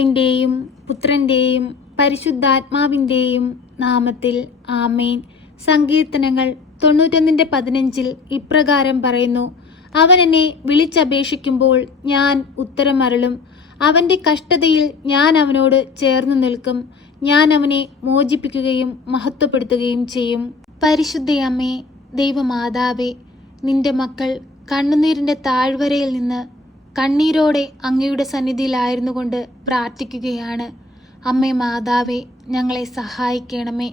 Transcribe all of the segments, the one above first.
പിതാവിന്റെയും പുത്രന്റെയും പരിശുദ്ധാത്മാവിന്റെയും നാമത്തിൽ ആമേൻ. സങ്കീർത്തനങ്ങൾ തൊണ്ണൂറ്റൊന്നിന്റെ പതിനഞ്ചിൽ ഇപ്രകാരം പറയുന്നു അവൻ എന്നെ വിളിച്ചപേക്ഷിക്കുമ്പോൾ ഞാൻ ഉത്തരം അരളും അവന്റെ കഷ്ടതയിൽ ഞാൻ അവനോട് ചേർന്നു നിൽക്കും. ഞാൻ അവനെ മോചിപ്പിക്കുകയും മഹത്വപ്പെടുത്തുകയും ചെയ്യും. പരിശുദ്ധയമ്മേ ദൈവമാതാവേ നിന്റെ മക്കൾ കണ്ണുനീരിന്റെ താഴ്വരയിൽ നിന്ന് കണ്ണീരോടെ അങ്ങയുടെ സന്നിധിയിലായിരുന്നു കൊണ്ട് പ്രാർത്ഥിക്കുകയാണ്. അമ്മേ മാതാവേ ഞങ്ങളെ സഹായിക്കണമേ.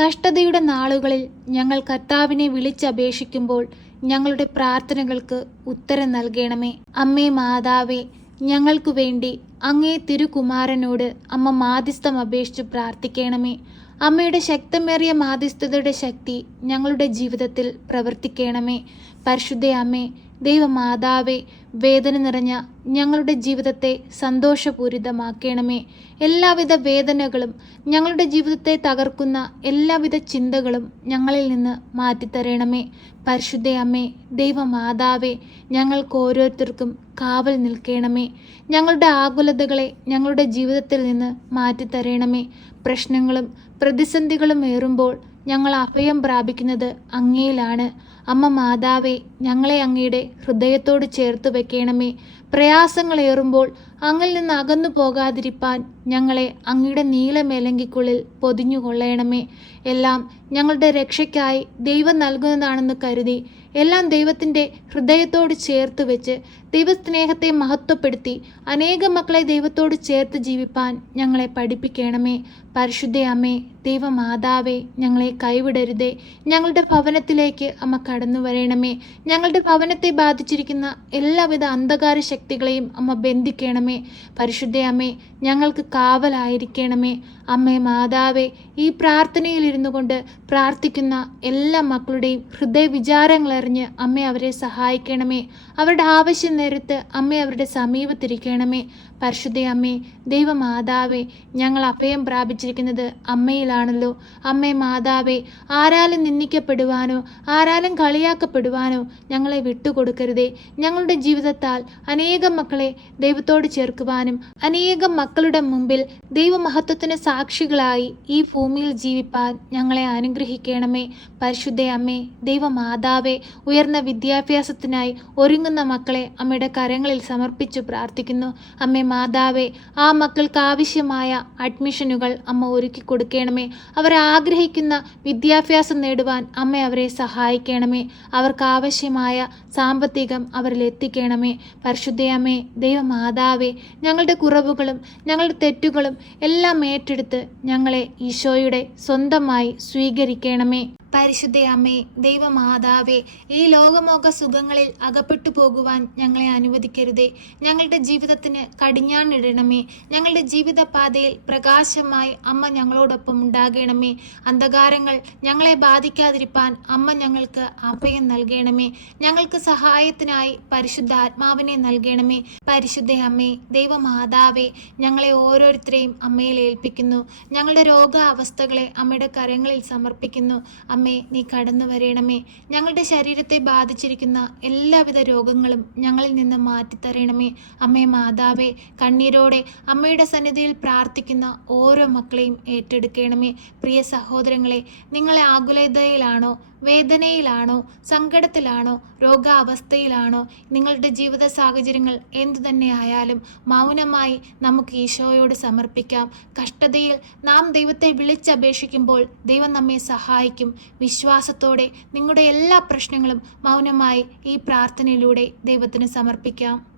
കഷ്ടതയുടെ നാളുകളിൽ ഞങ്ങൾ കർത്താവിനെ വിളിച്ചപേക്ഷിക്കുമ്പോൾ ഞങ്ങളുടെ പ്രാർത്ഥനകൾക്ക് ഉത്തരം നൽകണമേ. അമ്മേ മാതാവേ ഞങ്ങൾക്കു വേണ്ടി അങ്ങേ തിരുകുമാരനോട് അമ്മ മാധ്യസ്ഥം അപേക്ഷിച്ചു പ്രാർത്ഥിക്കണമേ. അമ്മയുടെ ശക്തമേറിയ മാധ്യസ്ഥതയുടെ ശക്തി ഞങ്ങളുടെ ജീവിതത്തിൽ പ്രവർത്തിക്കണമേ. പരിശുദ്ധ അമ്മേ ദൈവമാതാവേ വേദന നിറഞ്ഞ ഞങ്ങളുടെ ജീവിതത്തെ സന്തോഷപൂരിതമാക്കണമേ. എല്ലാവിധ വേദനകളും ഞങ്ങളുടെ ജീവിതത്തെ തകർക്കുന്ന എല്ലാവിധ ചിന്തകളും ഞങ്ങളിൽ നിന്ന് മാറ്റിത്തരണമേ. പരിശുദ്ധ അമ്മേ ദൈവമാതാവേ ഞങ്ങൾക്ക് ഓരോരുത്തർക്കും കാവൽ നിൽക്കണമേ. ഞങ്ങളുടെ ആകുലതകളെ ഞങ്ങളുടെ ജീവിതത്തിൽ നിന്ന് മാറ്റിത്തരണമേ. പ്രശ്നങ്ങളും പ്രതിസന്ധികളും ഏറുമ്പോൾ ഞങ്ങൾ അഭയം പ്രാപിക്കുന്നത് അങ്ങയിലാണ്. അമ്മ മാതാവേ ഞങ്ങളെ അങ്ങയുടെ ഹൃദയത്തോട് ചേർത്ത് വെക്കണമേ. പ്രയാസങ്ങളേറുമ്പോൾ അങ്ങിൽ നിന്ന് അകന്നു പോകാതിരിപ്പാൻ ഞങ്ങളെ അങ്ങയുടെ നീളമേലങ്കിക്കുള്ളിൽ പൊതിഞ്ഞുകൊള്ളണമേ. എല്ലാം ഞങ്ങളുടെ രക്ഷയ്ക്കായി ദൈവം നൽകുന്നതാണെന്ന് കരുതി എല്ലാം ദൈവത്തിന്റെ ഹൃദയത്തോട് ചേർത്ത് വെച്ച് ദൈവസ്നേഹത്തെ മഹത്വപ്പെടുത്തി അനേക മക്കളെ ദൈവത്തോട് ചേർത്ത് ജീവിപ്പാൻ ഞങ്ങളെ പഠിപ്പിക്കണമേ. പരിശുദ്ധ അമ്മേ ദൈവമാതാവേ ഞങ്ങളെ കൈവിടരുതേ. ഞങ്ങളുടെ ഭവനത്തിലേക്ക് അമ്മ കടന്നു വരണമേ. ഞങ്ങളുടെ ഭവനത്തെ ബാധിച്ചിരിക്കുന്ന എല്ലാവിധ അന്ധകാര ശക്തികളെയും അമ്മ ബന്ധിക്കണമേ. പരിശുദ്ധ അമ്മേ ഞങ്ങൾക്ക് കാവലായിരിക്കണമേ. അമ്മേ മാതാവേ ഈ പ്രാർത്ഥനയിൽ ഇരുന്നു കൊണ്ട് പ്രാർത്ഥിക്കുന്ന എല്ലാ മക്കളുടെയും ഹൃദയ വിചാരങ്ങളറിഞ്ഞ് അമ്മ അവരെ സഹായിക്കണമേ. അവരുടെ ആവശ്യം നേരത്ത് അമ്മ അവരുടെ സമീപത്തിരിക്കണമേ. പരിശുദ്ധ അമ്മേ ദൈവമാതാവേ ഞങ്ങൾ അഭയം പ്രാപിച്ചിരിക്കുന്നത് അമ്മയിലാണല്ലോ. അമ്മേ മാതാവേ ആരാലും നിന്ദിക്കപ്പെടുവാനോ ആരാലും കളിയാക്കപ്പെടുവാനോ ഞങ്ങളെ വിട്ടുകൊടുക്കരുതേ. ഞങ്ങളുടെ ജീവിതത്താൽ അനേകം മക്കളെ ദൈവത്തോട് ചേർക്കുവാനും അനേകം മക്കളുടെ മുമ്പിൽ ദൈവമഹത്വത്തിന് സാക്ഷികളായി ഈ ഭൂമിയിൽ ജീവിപ്പാൻ ഞങ്ങളെ അനുഗ്രഹിക്കണമേ. പരിശുദ്ധയമ്മേ ദൈവമാതാവേ ഉയർന്ന വിദ്യാഭ്യാസത്തിനായി ഒരുങ്ങുന്ന മക്കളെ അമ്മയുടെ കരങ്ങളിൽ സമർപ്പിച്ചു പ്രാർത്ഥിക്കുന്നു. അമ്മേ മാതാവേ ആ മക്കൾക്ക് ആവശ്യമായ അഡ്മിഷനുകൾ അമ്മ ഒരുക്കി കൊടുക്കണമേ. അവർ ആഗ്രഹിക്കുന്ന വിദ്യാഭ്യാസം നേടുവാൻ അമ്മ അവരെ സഹായിക്കണമേ. അവർക്ക് ആവശ്യമായ സാമ്പത്തികം അവരിൽ എത്തിക്കണമേ. പരിശുദ്ധയമ്മേ ദൈവമാതാവേ ഞങ്ങളുടെ കുറവുകളും ഞങ്ങളുടെ തെറ്റുകളും എല്ലാം ഏറ്റെടുത്ത് ഞങ്ങളെ ഈശോയുടെ സ്വന്തമായി സ്വീകരിക്കണമേ. പരിശുദ്ധ അമ്മേ ദൈവമാതാവേ ഈ ലോകമോക സുഖങ്ങളിൽ അകപ്പെട്ടു പോകുവാൻ ഞങ്ങളെ അനുവദിക്കരുതേ. ഞങ്ങളുടെ ജീവിതത്തിന് കടിഞ്ഞാണിടണമേ ഞങ്ങളുടെ ജീവിത പാതയിൽ പ്രകാശമായി അമ്മ ഞങ്ങളോടൊപ്പം ഉണ്ടാകണമേ. അന്ധകാരങ്ങൾ ഞങ്ങളെ ബാധിക്കാതിരിപ്പാൻ അമ്മ ഞങ്ങൾക്ക് അഭയം നൽകണമേ. ഞങ്ങൾക്ക് സഹായത്തിനായി പരിശുദ്ധ ആത്മാവിനെ നൽകണമേ. പരിശുദ്ധ അമ്മേ ദൈവമാതാവേ ഞങ്ങളെ ഓരോരുത്തരെയും അമ്മയിൽ ഏൽപ്പിക്കുന്നു. ഞങ്ങളുടെ രോഗാവസ്ഥകളെ അമ്മയുടെ കരങ്ങളിൽ സമർപ്പിക്കുന്നു. അമ്മേ നീ കടന്നു വരണമേ ഞങ്ങളുടെ ശരീരത്തെ ബാധിച്ചിരിക്കുന്ന എല്ലാവിധ രോഗങ്ങളും ഞങ്ങളിൽ നിന്ന് മാറ്റിത്തരണമേ അമ്മേ മാതാവേ കണ്ണീരോടെ അമ്മയുടെ സന്നിധിയിൽ പ്രാർത്ഥിക്കുന്ന ഓരോ മക്കളെയും ഏറ്റെടുക്കണമേ. പ്രിയ സഹോദരങ്ങളെ നിങ്ങളെ ആകുലതയിലാണോ വേദനയിലാണോ സങ്കടത്തിലാണോ രോഗാവസ്ഥയിലാണോ നിങ്ങളുടെ ജീവിത സാഹചര്യങ്ങൾ എന്തു തന്നെ ആയാലും മൗനമായി നമുക്ക് ഈശോയോട് സമർപ്പിക്കാം. കഷ്ടതയിൽ നാം ദൈവത്തെ വിളിച്ചപേക്ഷിക്കുമ്പോൾ ദൈവം നമ്മെ സഹായിക്കും. വിശ്വാസത്തോടെ നിങ്ങളുടെ എല്ലാ പ്രശ്നങ്ങളും മൗനമായി ഈ പ്രാർത്ഥനയിലൂടെ ദൈവത്തിന് സമർപ്പിക്കാം.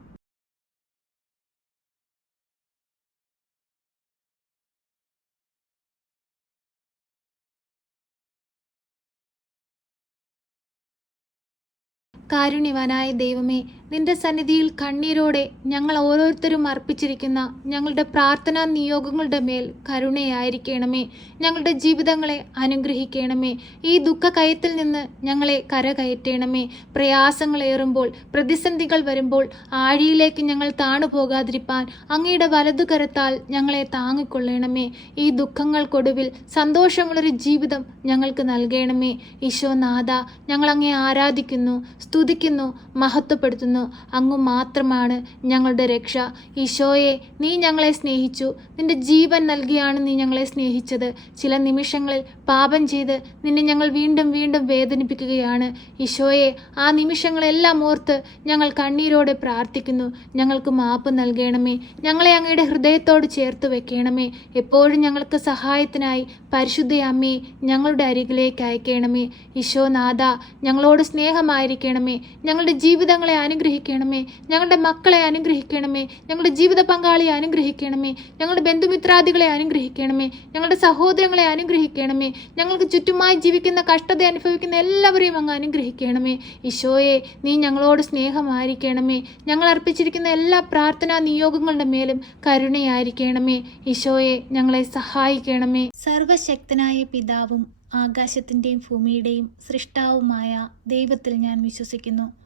കാരുണ്യവാനായ ദൈവമേ നിന്റെ സന്നിധിയിൽ കണ്ണീരോടെ ഞങ്ങൾ ഓരോരുത്തരും അർപ്പിച്ചിരിക്കുന്ന ഞങ്ങളുടെ പ്രാർത്ഥനാ നിയോഗങ്ങളുടെ മേൽ കരുണയായിരിക്കണമേ. ഞങ്ങളുടെ ജീവിതങ്ങളെ അനുഗ്രഹിക്കണമേ. ഈ ദുഃഖ കയത്തിൽ നിന്ന് ഞങ്ങളെ കരകയറ്റണമേ. പ്രയാസങ്ങളേറുമ്പോൾ പ്രതിസന്ധികൾ വരുമ്പോൾ ആഴിയിലേക്ക് ഞങ്ങൾ താണു പോകാതിരിപ്പാൻ അങ്ങയുടെ വലതുകരത്താൽ ഞങ്ങളെ താങ്ങിക്കൊള്ളണമേ. ഈ ദുഃഖങ്ങൾക്കൊടുവിൽ സന്തോഷമുള്ളൊരു ജീവിതം ഞങ്ങൾക്ക് നൽകണമേ. ഈശോനാഥ ഞങ്ങൾ അങ്ങേ ആരാധിക്കുന്നു സ്തുതിക്കുന്നു മഹത്വപ്പെടുത്തുന്നു. അറിയുന്നു അങ്ങു മാത്രമാണ് ഞങ്ങളുടെ രക്ഷ. ഈശോയെ നീ ഞങ്ങളെ സ്നേഹിച്ചു. നിന്റെ ജീവൻ നൽകിയാണ് നീ ഞങ്ങളെ സ്നേഹിച്ചത്. ചില നിമിഷങ്ങളിൽ പാപം ചെയ്ത് നിന്നെ ഞങ്ങൾ വീണ്ടും വീണ്ടും വേദനിപ്പിക്കുകയാണ്. ഈശോയെ ആ നിമിഷങ്ങളെല്ലാം ഓർത്ത് ഞങ്ങൾ കണ്ണീരോടെ പ്രാർത്ഥിക്കുന്നു. ഞങ്ങൾക്ക് മാപ്പ് നൽകണമേ. ഞങ്ങളെ അങ്ങയുടെ ഹൃദയത്തോട് ചേർത്ത് വെക്കണമേ. എപ്പോഴും ഞങ്ങൾക്ക് സഹായത്തിനായി പരിശുദ്ധ അമ്മയെ ഞങ്ങളുടെ അരികിലേക്ക് അയക്കണമേ. ഈശോനാഥ ഞങ്ങളോട് സ്നേഹമായിരിക്കണമേ. ഞങ്ങളുടെ ജീവിതങ്ങളെ അനുഗ്രഹിക്കണമേ. ഞങ്ങളുടെ മക്കളെ അനുഗ്രഹിക്കണമേ. ഞങ്ങളുടെ ജീവിത പങ്കാളിയെ അനുഗ്രഹിക്കണമേ. ഞങ്ങളുടെ ബന്ധുമിത്രാദികളെ അനുഗ്രഹിക്കണമേ. ഞങ്ങളുടെ സഹോദരങ്ങളെ അനുഗ്രഹിക്കണമേ. ഞങ്ങൾക്ക് ചുറ്റുമായി ജീവിക്കുന്ന കഷ്ടത അനുഭവിക്കുന്ന എല്ലാവരെയും അങ്ങ് അനുഗ്രഹിക്കണമേ. ഈശോയെ നീ ഞങ്ങളോട് സ്നേഹമായിരിക്കണമേ. ഞങ്ങൾ അർപ്പിച്ചിരിക്കുന്ന എല്ലാ പ്രാർത്ഥനാ നിയോഗങ്ങളുടെ മേലും കരുണയായിരിക്കണമേ. ഈശോയെ ഞങ്ങളെ സഹായിക്കണമേ. സർവശക്തനായ പിതാവും ആകാശത്തിന്റെയും ഭൂമിയുടെയും സൃഷ്ടാവുമായ ദൈവത്തിൽ ഞാൻ വിശ്വസിക്കുന്നു.